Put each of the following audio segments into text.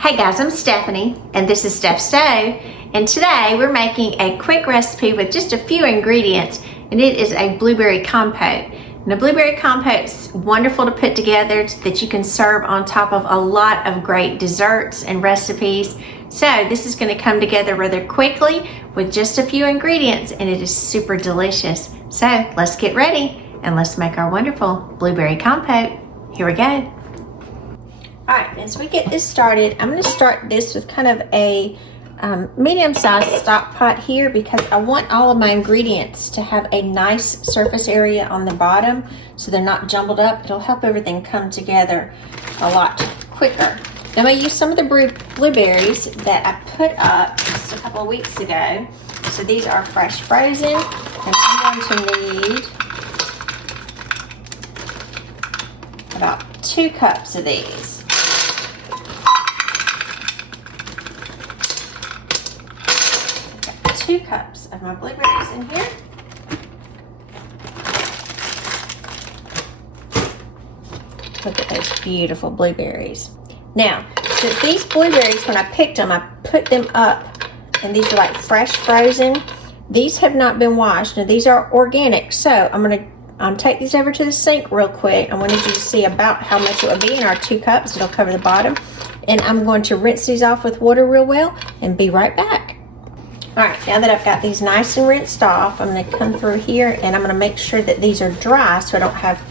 Hey guys, I'm Stephanie and this is Steph Stove, and today we're making a quick recipe with just a few ingredients, and it is a blueberry compote. And a blueberry compote is wonderful to put together that you can serve on top of a lot of great desserts and recipes. So this is going to come together rather quickly with just a few ingredients, and it is super delicious. So let's get ready and let's make our wonderful blueberry compote. Here we go. All right, as we get this started, I'm going to start this with kind of a medium-sized stock pot here because I want all of my ingredients to have a nice surface area on the bottom so they're not jumbled up. It'll help everything come together a lot quicker. Now I'm going to use some of the blueberries that I put up just a couple of weeks ago. So these are fresh frozen, and I'm going to need about 2 cups of these. 2 cups of my blueberries in here. Look at those beautiful blueberries. Now, since these blueberries, when I picked them, I put them up, and these are like fresh frozen. These have not been washed. Now, these are organic, so I'm going to take these over to the sink real quick. I wanted you to see about how much it would be in our 2 cups. It'll cover the bottom. And I'm going to rinse these off with water real well and be right back. All right, now that I've got these nice and rinsed off, I'm going to come through here and I'm going to make sure that these are dry so I don't have,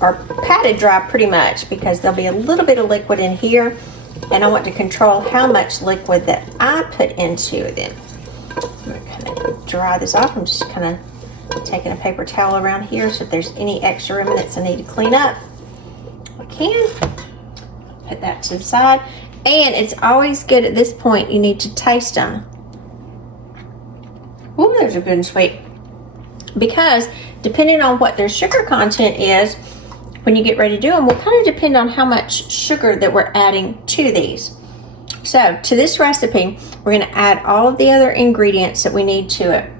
or patted dry pretty much, because there'll be a little bit of liquid in here and I want to control how much liquid that I put into them. I'm going to kind of dry this off. I'm just kind of taking a paper towel around here so if there's any extra remnants I need to clean up, I can. Put that to the side. And it's always good at this point, you need to taste them. Ooh, those are good and sweet. Because depending on what their sugar content is, when you get ready to do them, will kind of depend on how much sugar that we're adding to these. So to this recipe, we're going to add all of the other ingredients that we need to it.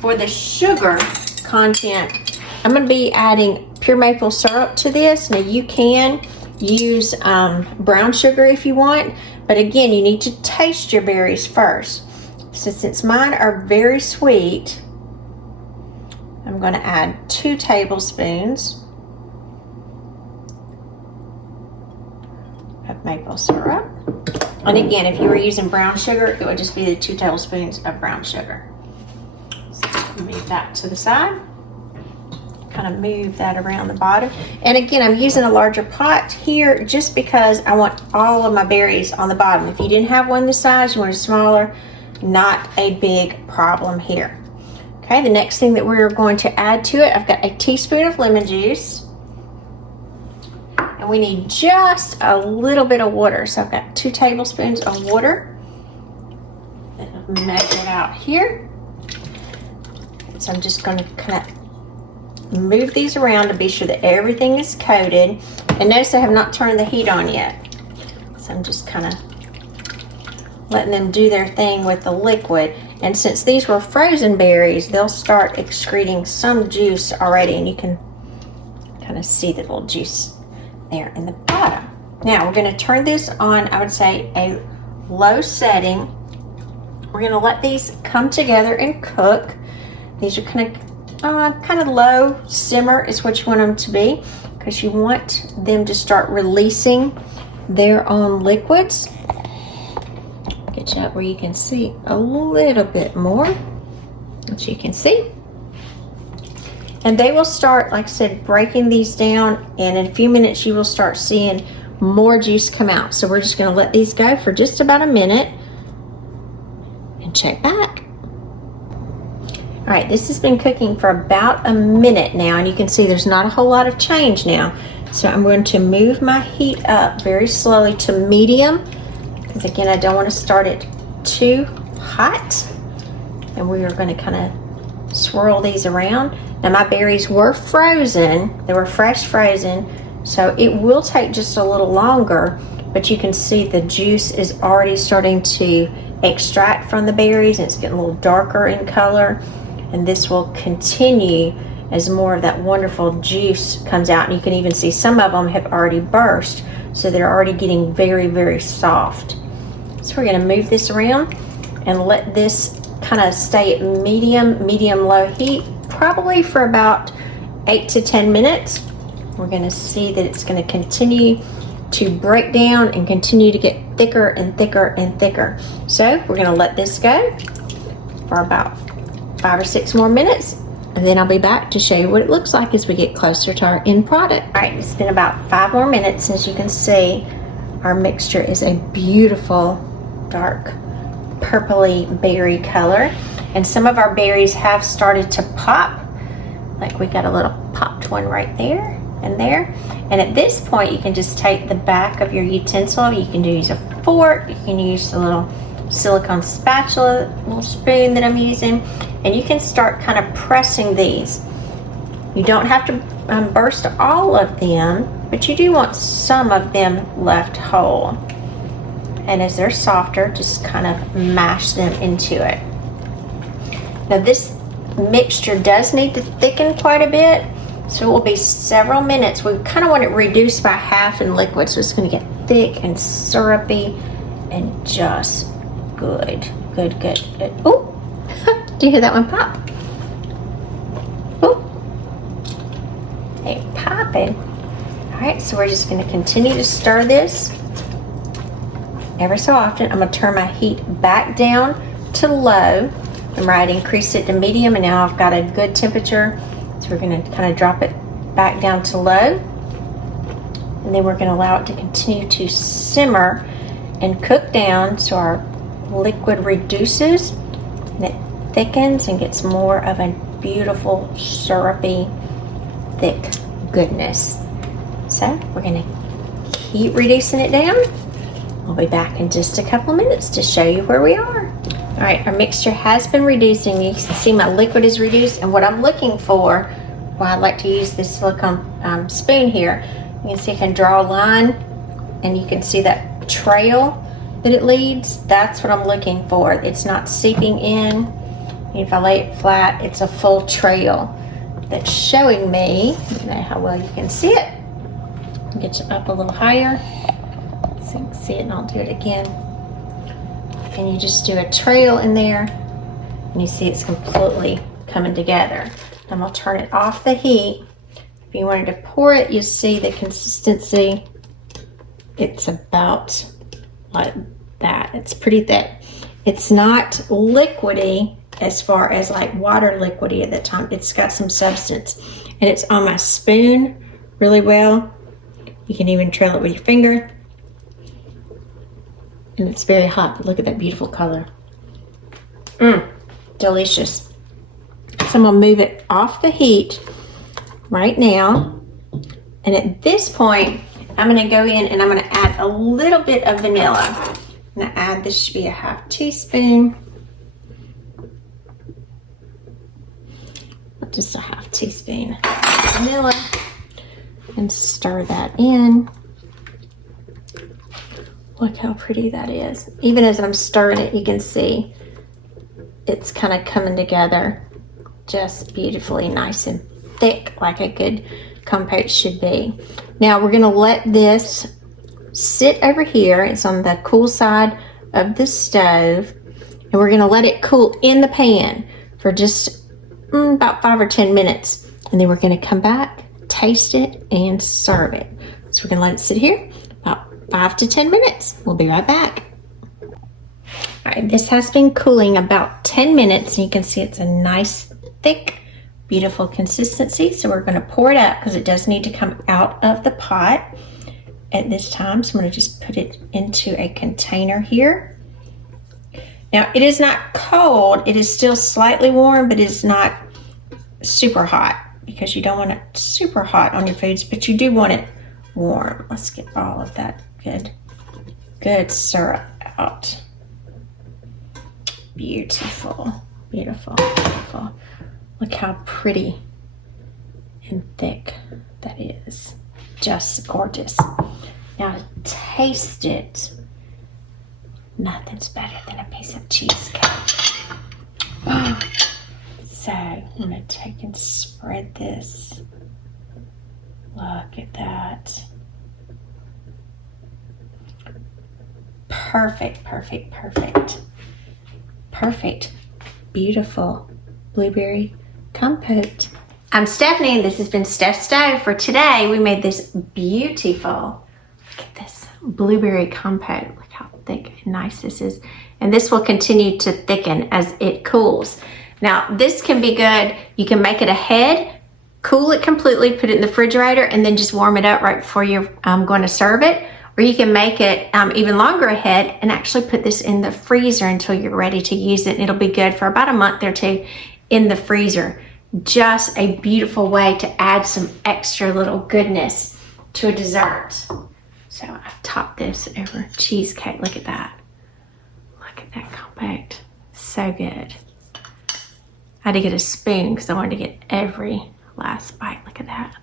For the sugar content, I'm going to be adding pure maple syrup to this. Now you can use brown sugar if you want, but again, you need to taste your berries first. So since mine are very sweet, I'm going to add 2 tablespoons of maple syrup. And again, if you were using brown sugar, it would just be the 2 tablespoons of brown sugar. So move that to the side. Kind of move that around the bottom. And again, I'm using a larger pot here just because I want all of my berries on the bottom. If you didn't have one this size, you wanted smaller, not a big problem here. Okay, the next thing that we're going to add to it, I've got a teaspoon of lemon juice. And we need just a little bit of water. So I've got 2 tablespoons of water. And measure it out here. So I'm just going to kind of move these around to be sure that everything is coated. And notice I have not turned the heat on yet. So I'm just kind of letting them do their thing with the liquid. And since these were frozen berries, they'll start excreting some juice already, and you can kind of see the little juice there in the bottom. Now we're going to turn this on, I would say, a low setting. We're going to let these come together and cook. These are kind of low simmer is what you want them to be, because you want them to start releasing their own liquids. Get you up where you can see a little bit more, which you can see. And they will start, like I said, breaking these down, and in a few minutes you will start seeing more juice come out. So we're just going to let these go for just about a minute and check back. All right, this has been cooking for about a minute now, and you can see there's not a whole lot of change now. So I'm going to move my heat up very slowly to medium, because again, I don't want to start it too hot. And we are going to kind of swirl these around. Now my berries were frozen, they were fresh frozen, so it will take just a little longer, but you can see the juice is already starting to extract from the berries, and it's getting a little darker in color, and this will continue as more of that wonderful juice comes out. And you can even see some of them have already burst, so they're already getting very, very soft. So we're going to move this around and let this kind of stay at medium-low heat, probably for about 8 to 10 minutes. We're going to see that it's going to continue to break down and continue to get thicker and thicker and thicker. So we're going to let this go for about 5 or 6 more minutes, and then I'll be back to show you what it looks like as we get closer to our end product. All right, it's been about 5 more minutes. As you can see, our mixture is a beautiful dark purpley berry color, and some of our berries have started to pop. Like we got a little popped one right there and there. And at this point, you can just take the back of your utensil. You can use a fork, you can use a little silicone spatula, little spoon that I'm using, and you can start kind of pressing these. You don't have to burst all of them, but you do want some of them left whole. And as they're softer, just kind of mash them into it. Now this mixture does need to thicken quite a bit, so it will be several minutes. We kind of want it reduced by half in liquid, so it's going to get thick and syrupy and just good. Oh, do you hear that one pop? Oh, they popping. All right, so we're just going to continue to stir this ever so often. I'm going to turn my heat back down to low. Remember, I'd increased it to medium, and now I've got a good temperature. So we're going to kind of drop it back down to low, and then we're going to allow it to continue to simmer and cook down so our liquid reduces and it thickens and gets more of a beautiful syrupy thick goodness. So we're going to keep reducing it down. I'll be back in just a couple of minutes to show you where we are. All right, our mixture has been reducing. You can see my liquid is reduced, and what I'm looking for, well, I like to use this silicone spoon here. You can see I can draw a line, and you can see that trail that it leads. That's what I'm looking for. It's not seeping in. If I lay it flat, it's a full trail that's showing me. I don't know how well you can see it. I'll get you up a little higher so you can see it, and I'll do it again. And you just do a trail in there, and you see it's completely coming together. I'm going to turn it off the heat. If you wanted to pour it, you see the consistency. It's about like that. It's pretty thick. It's not liquidy as far as like water liquidy at the time. It's got some substance, and it's on my spoon really well. You can even trail it with your finger. And it's very hot. Look at that beautiful color. Delicious. So I'm going to move it off the heat right now. And at this point, I'm going to go in and I'm going to add a little bit of vanilla. I'm going to add, this should be a ½ teaspoon. Just a ½ teaspoon of vanilla. And stir that in. Look how pretty that is. Even as I'm stirring it, you can see it's kind of coming together just beautifully nice and thick, like a good compote should be. Now we're going to let this sit over here. It's on the cool side of the stove, and we're going to let it cool in the pan for just about 5 or 10 minutes, and then we're going to come back, taste it, and serve it. So we're going to let it sit here about 5 to 10 minutes. We'll be right back. All right, this has been cooling about 10 minutes, and you can see it's a nice, thick, beautiful consistency. So we're going to pour it out because it does need to come out of the pot at this time. So I'm going to just put it into a container here. Now, it is not cold. It is still slightly warm, but it's not super hot because you don't want it super hot on your foods, but you do want it warm. Let's get all of that good syrup out. Beautiful, beautiful, beautiful. Look how pretty and thick that is. Just gorgeous. Now to taste it, nothing's better than a piece of cheesecake. Oh, So I'm gonna take and spread this. Look at that. Perfect, perfect, perfect. Perfect. Beautiful blueberry compote. I'm Stephanie, and this has been Steph's Stove. For today, we made this beautiful, look at this, blueberry compote. Look how thick and nice this is. And this will continue to thicken as it cools. Now, this can be good. You can make it ahead, cool it completely, put it in the refrigerator, and then just warm it up right before you're going to serve it. Or you can make it even longer ahead and actually put this in the freezer until you're ready to use it. And it'll be good for about a month or two in the freezer. Just a beautiful way to add some extra little goodness to a dessert. So I've topped this over cheesecake. Look at that. Look at that compote. So good. I had to get a spoon because I wanted to get every last bite. Look at that.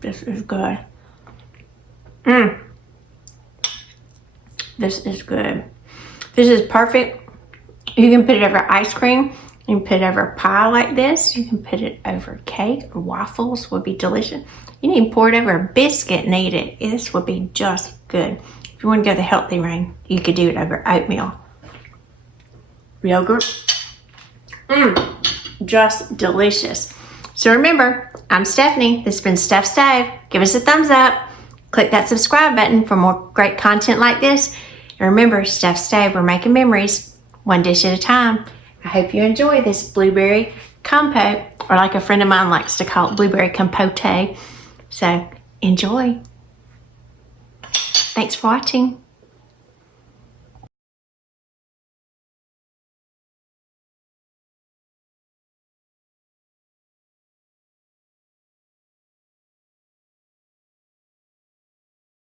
This is good. This is good. This is perfect. You can put it over ice cream. You can put it over pie like this. You can put it over cake or waffles would be delicious. You need to pour it over a biscuit and eat it. This would be just good. If you want to go the healthy route, you could do it over oatmeal. Yogurt. Just delicious. So remember, I'm Stephanie. This has been Steph's Stove. Give us a thumbs up. Click that subscribe button for more great content like this. And remember, Steph's Stove, we're making memories one dish at a time. I hope you enjoy this blueberry compote, or like a friend of mine likes to call it, blueberry compote. So enjoy. Thanks for watching.